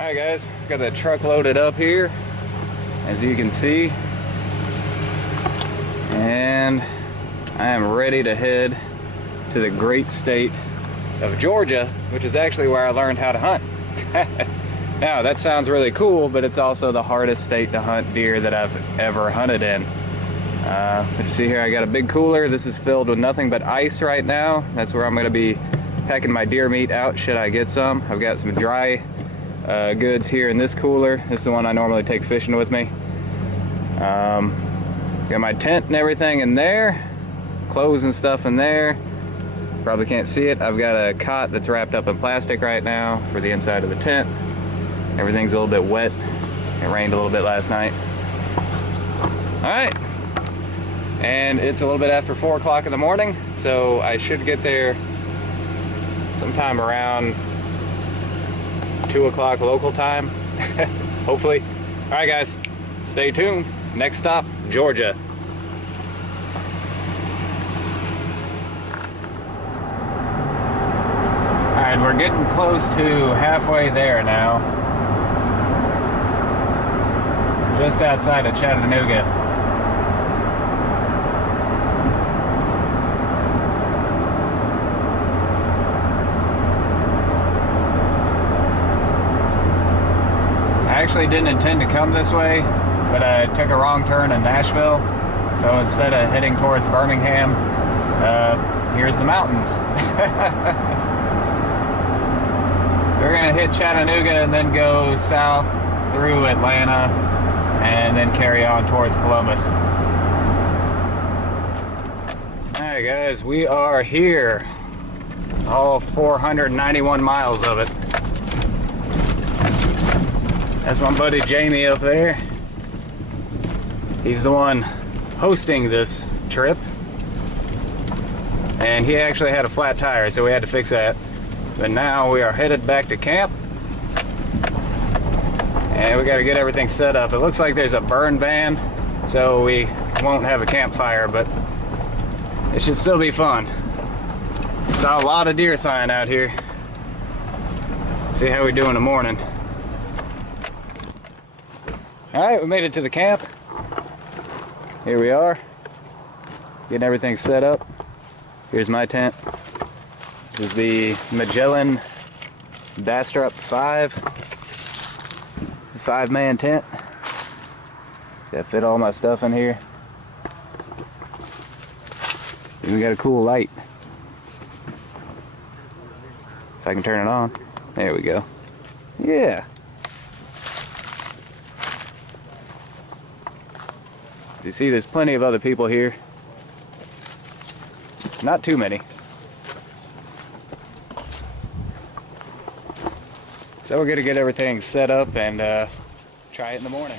Alright guys, got the truck loaded up here, as you can see, and I am ready to head to the great state of Georgia, which is actually where I learned how to hunt. Now that sounds really cool, but it's also the hardest state to hunt deer that I've ever hunted in. But you see here, I got a big cooler. This is filled with nothing but ice right now. That's where I'm going to be packing my deer meat out should I get some. I've got some dry goods here in this cooler. This is the one I normally take fishing with me. Got my tent and everything in there, clothes and stuff in there. Probably can't see it. I've got a cot that's wrapped up in plastic right now for the inside of the tent. Everything's a little bit wet. It rained a little bit last night. Alright, and it's a little bit after 4 o'clock in the morning, so I should get there sometime around 2 o'clock local time, hopefully. All right guys, stay tuned. Next stop, Georgia. All right, we're getting close to halfway there now. Just outside of Chattanooga. I actually didn't intend to come this way, but I took a wrong turn in Nashville, so instead of heading towards Birmingham, here's the mountains. So we're gonna hit Chattanooga and then go south through Atlanta and then carry on towards Columbus. Alright guys, we are here, all 491 miles of it. That's my buddy Jamie up there. He's the one hosting this trip. And he actually had a flat tire, so we had to fix that. But now we are headed back to camp. And we gotta get everything set up. It looks like there's a burn ban, so we won't have a campfire, but it should still be fun. Saw a lot of deer sign out here. See how we do in the morning. Alright, we made it to the camp. Here we are, getting everything set up. Here's my tent. This is the Magellan Bastrop 5-man tent. That fit all my stuff in here. And we got a cool light. If I can turn it on. There we go. Yeah. You see, there's plenty of other people here. Not too many. So we're gonna get everything set up and try it in the morning.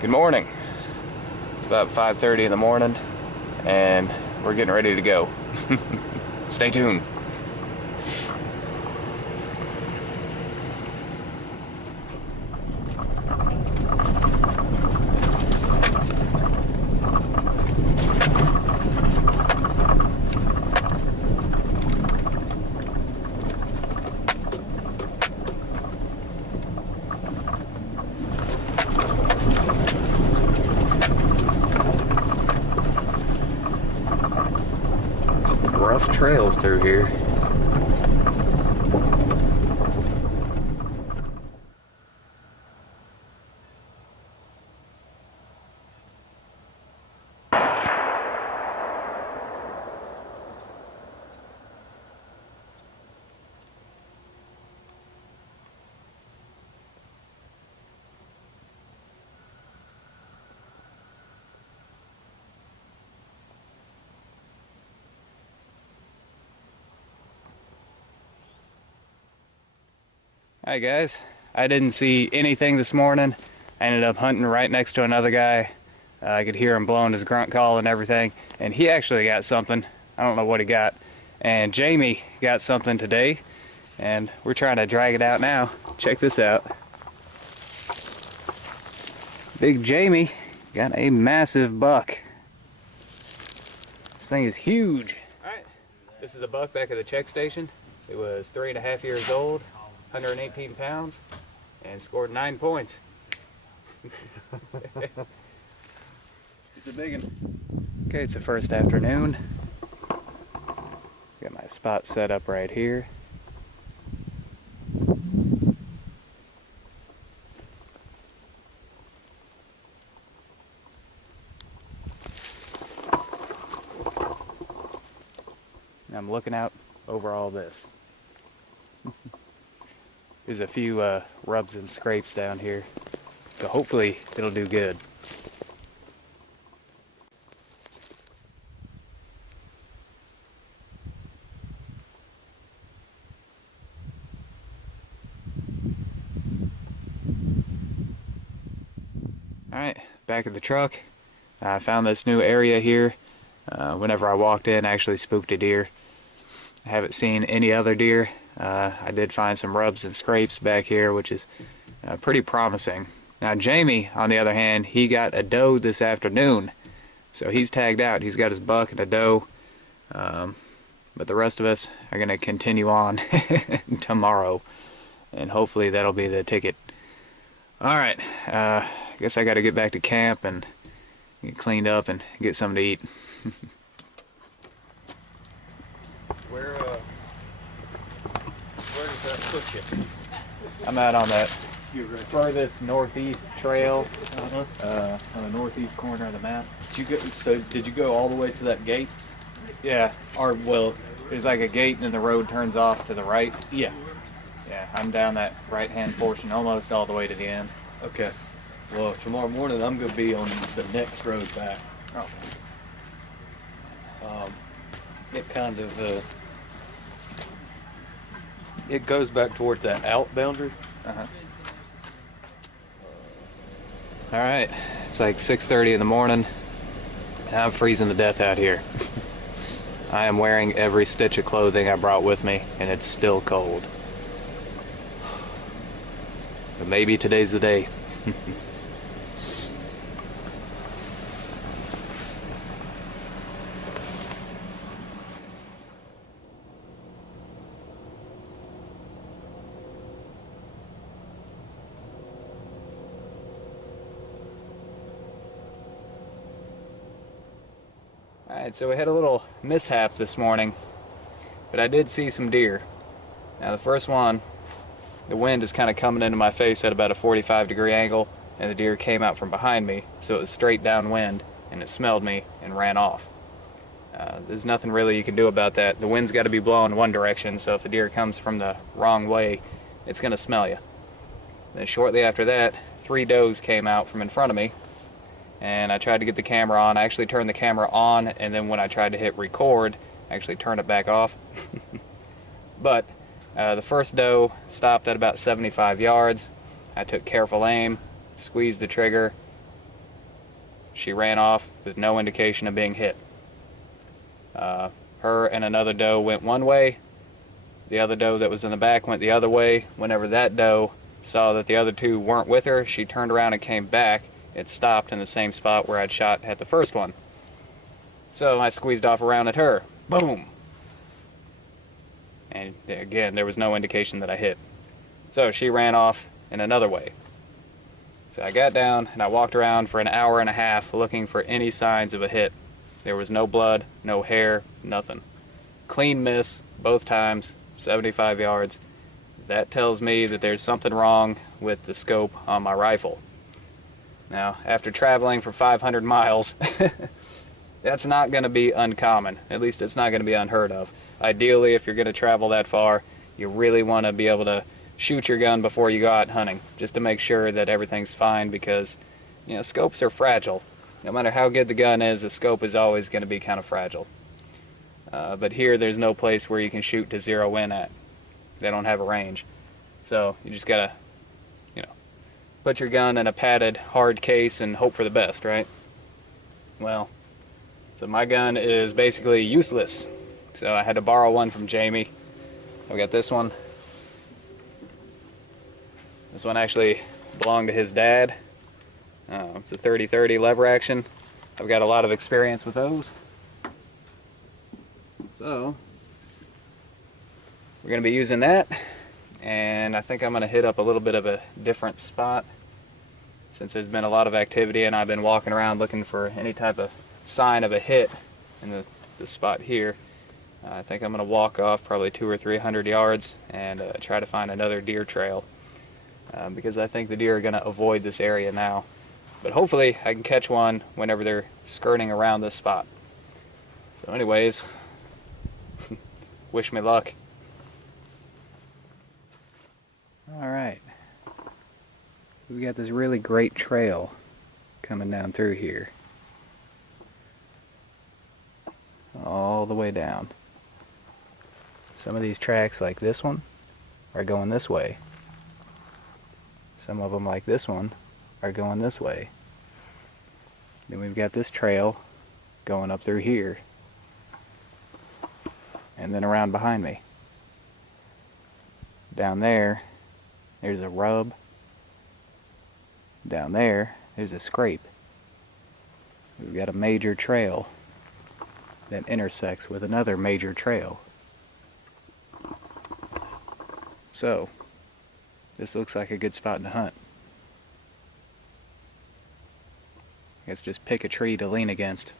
Good morning. It's about 5:30 in the morning and we're getting ready to go. Stay tuned. Rough trails through here. Hi guys, I didn't see anything this morning. I ended up hunting right next to another guy. I could hear him blowing his grunt call and everything, and he actually got something. I don't know what he got. And Jamie got something today, and we're trying to drag it out now. Check this out. Big Jamie got a massive buck. This thing is huge. Alright, this is a buck back at the check station. It was 3.5 years old, 118 pounds, and scored 9 points. It's a big one. Okay, it's the first afternoon. Got my spot set up right here. I'm looking out over all this. There's a few rubs and scrapes down here, so hopefully it'll do good. Alright, back at the truck. I found this new area here. Whenever I walked in, I actually spooked a deer. I haven't seen any other deer. I did find some rubs and scrapes back here, which is pretty promising. Now Jamie, on the other hand, he got a doe this afternoon. So he's tagged out. He's got his buck and a doe. But the rest of us are going to continue on tomorrow. And hopefully that'll be the ticket. Alright, I guess I got to get back to camp and get cleaned up and get something to eat. Where does that put you? I'm out on that furthest northeast trail, on the northeast corner of the map. Did you go all the way to that gate? Yeah, or well, there's like a gate and then the road turns off to the right. Yeah. Yeah, I'm down that right-hand portion almost all the way to the end. Okay. Well, tomorrow morning I'm going to be on the next road back. Oh. It kind of it goes back toward that out boundary. All right, it's like 6:30 in the morning. And I'm freezing to death out here. I am wearing every stitch of clothing I brought with me, and it's still cold. But maybe today's the day. Alright, so we had a little mishap this morning, but I did see some deer. Now the first one, the wind is kind of coming into my face at about a 45-degree angle, and the deer came out from behind me, so it was straight downwind, and it smelled me and ran off. There's nothing really you can do about that. The wind's got to be blowing one direction, so if a deer comes from the wrong way, it's going to smell you. Then shortly after that, 3 does came out from in front of me, and I tried to get the camera on. I actually turned the camera on, and then when I tried to hit record, I actually turned it back off. But the first doe stopped at about 75 yards. I took careful aim, squeezed the trigger. She ran off with no indication of being hit. Her and another doe went one way. The other doe that was in the back went the other way. Whenever that doe saw that the other two weren't with her, she turned around and came back. It stopped in the same spot where I'd shot at the first one. So I squeezed off around at her. Boom! And again, there was no indication that I hit. So she ran off in another way. So I got down and I walked around for an hour and a half looking for any signs of a hit. There was no blood, no hair, nothing. Clean miss both times, 75 yards. That tells me that there's something wrong with the scope on my rifle. Now, after traveling for 500 miles, that's not going to be uncommon. At least it's not going to be unheard of. Ideally, if you're going to travel that far, you really want to be able to shoot your gun before you go out hunting, just to make sure that everything's fine, because, you know, scopes are fragile. No matter how good the gun is, the scope is always going to be kind of fragile. But here, there's no place where you can shoot to zero in at. They don't have a range. So you just got to, you know, put your gun in a padded, hard case and hope for the best, right? Well, so my gun is basically useless. so I had to borrow one from Jamie. I got this one. This one actually belonged to his dad. It's a 30-30 lever action. I've got a lot of experience with those. So we're going to be using that, and I think I'm going to hit up a little bit of a different spot since there's been a lot of activity and I've been walking around looking for any type of sign of a hit in the spot here. I think I'm going to walk off probably 200 or 300 yards and try to find another deer trail because I think the deer are going to avoid this area now. But hopefully I can catch one whenever they're skirting around this spot. So anyways, wish me luck. Alright, we got this really great trail coming down through here. All the way down. Some of these tracks like this one are going this way. Some of them like this one are going this way. Then we've got this trail going up through here and then around behind me. Down there, there's a rub. Down there, there's a scrape. We've got a major trail that intersects with another major trail. So, this looks like a good spot to hunt. I guess just pick a tree to lean against.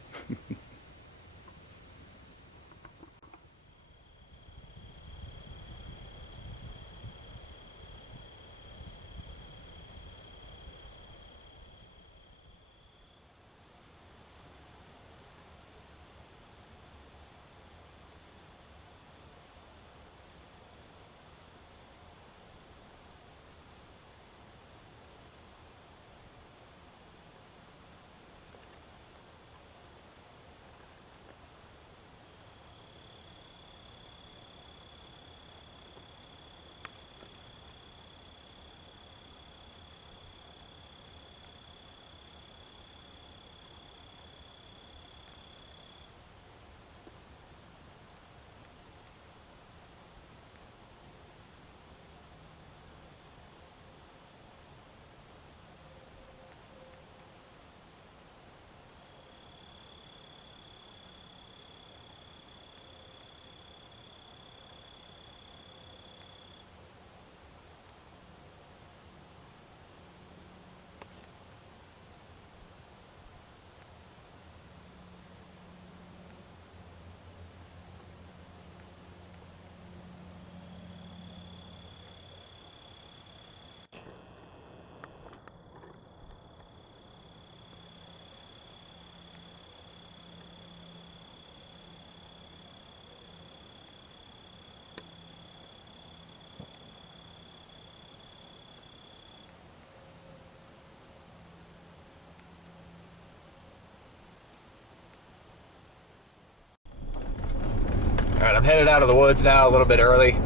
Alright, I'm headed out of the woods now a little bit early.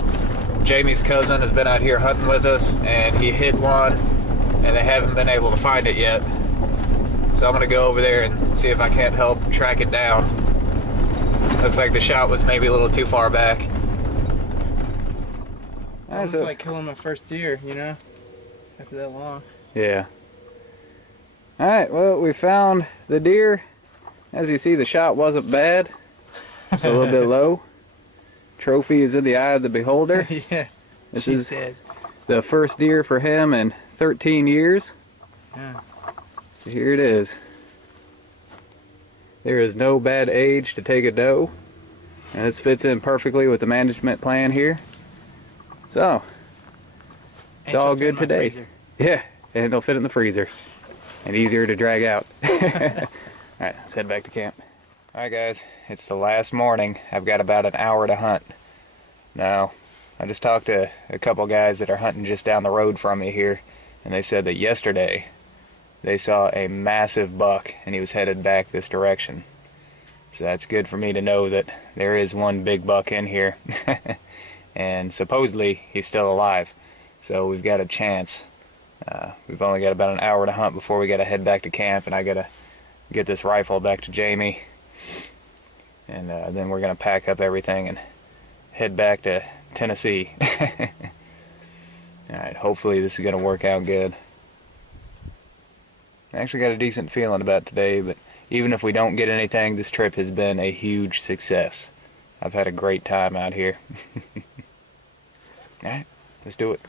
Jamie's cousin has been out here hunting with us and he hit one and they haven't been able to find it yet. So I'm going to go over there and see if I can't help track it down. Looks like the shot was maybe a little too far back. It's like killing my first deer, you know, after that long. Yeah. Alright, well, we found the deer. As you see, the shot wasn't bad. It's a little bit low. Trophy is in the eye of the beholder. Yeah, this she is said. The first deer for him in 13 years. Yeah. So here it is. There is no bad age to take a doe. And this fits in perfectly with the management plan here. So, it's all good today. Yeah, and it'll fit in the freezer. And easier to drag out. Alright, let's head back to camp. Alright guys, it's the last morning. I've got about an hour to hunt. Now, I just talked to a couple guys that are hunting just down the road from me here, and they said that yesterday they saw a massive buck and he was headed back this direction. So that's good for me to know that there is one big buck in here. And supposedly he's still alive. So we've got a chance. We've only got about an hour to hunt before we got to head back to camp, and I got to get this rifle back to Jamie. and then we're gonna pack up everything and head back to Tennessee. Alright, hopefully this is gonna work out good. I actually got a decent feeling about today, but even if we don't get anything, this trip has been a huge success. I've had a great time out here. Alright, let's do it.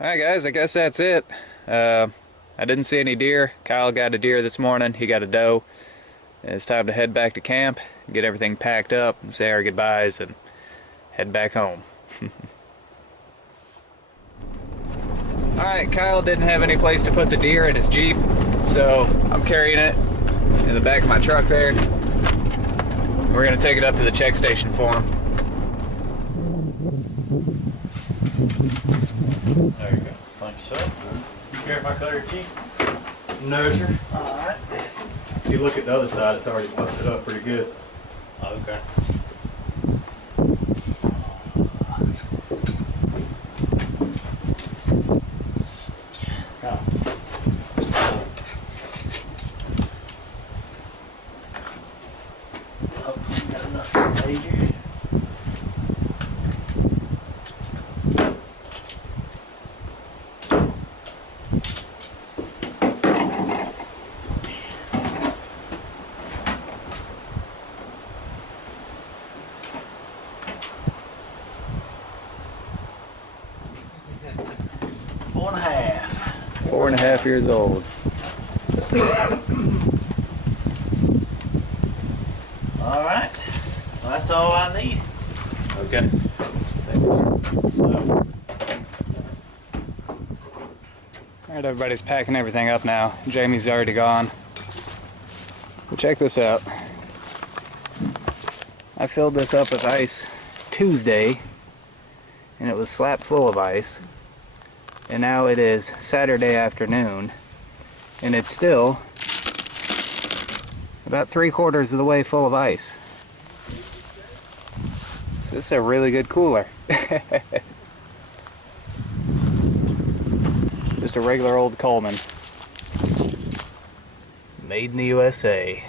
Alright guys, I guess that's it. I didn't see any deer. Kyle got a deer this morning. He got a doe. It's time to head back to camp, get everything packed up, and say our goodbyes, and head back home. Alright, Kyle didn't have any place to put the deer in his Jeep, so I'm carrying it in the back of my truck there. We're going to take it up to the check station for him. There you go. Thank you, sir. You care if I cut your cheek? No, sir. Alright. If you look at the other side, it's already busted up pretty good. Okay. Got enough major. Four and a half. 4.5 years old. Alright. Well, that's all I need. Okay. Thanks, sir. Alright, everybody's packing everything up now. Jamie's already gone. But check this out. I filled this up with ice Tuesday, and it was slap full of ice. And now it is Saturday afternoon, and it's still about 3/4 of the way full of ice. So this is a really good cooler. Just a regular old Coleman. Made in the USA.